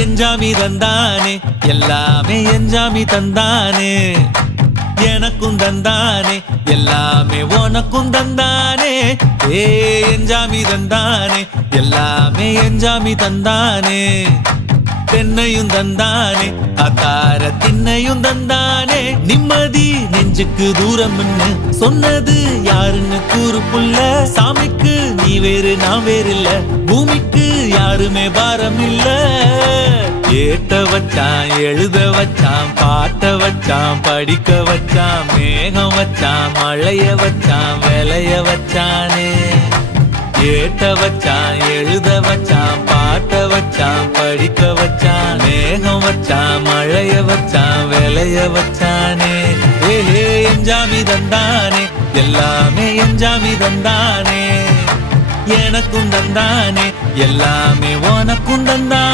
எஞ்சாமி தந்தானே எல்லாமே எஞ்சாமி தந்தானே எனக்கும் தந்தானே எல்லாமே உனக்கும் தந்தானே ஏ எஞ்சாமி தந்தானே எல்லாமே எஞ்சாமி தந்தானே தென்னையும் தந்தானே அத்தார திண்ணையும் தந்தானே நிம்மதி நெஞ்சுக்கு தூரம் சொன்னது யாருன்னு கூறு புள்ள சாமிக்கு நீ வேறு நான் வேறு இல்ல பூமிக்கு யாருமே பாரம் இல்ல ஏத்த வச்சான் எழுத வச்சான் பாட்ட வச்சான் படிக்க வச்சான் மேகம் வச்சான் மழைய வச்சான் விளைய வச்சானே ஏத்த வச்சான் எழுத வச்சான் பாட்ட வச்சான் படிக்க வச்சான் மேகம் வச்சான் மழைய வச்சான் விளைய வச்சானே ஏ எஞ்சாமி தந்தானே எல்லாமே எஞ்சாமி தந்தானே எனக்கும் தந்தானே எல்லாமே உனக்கும் தந்தானே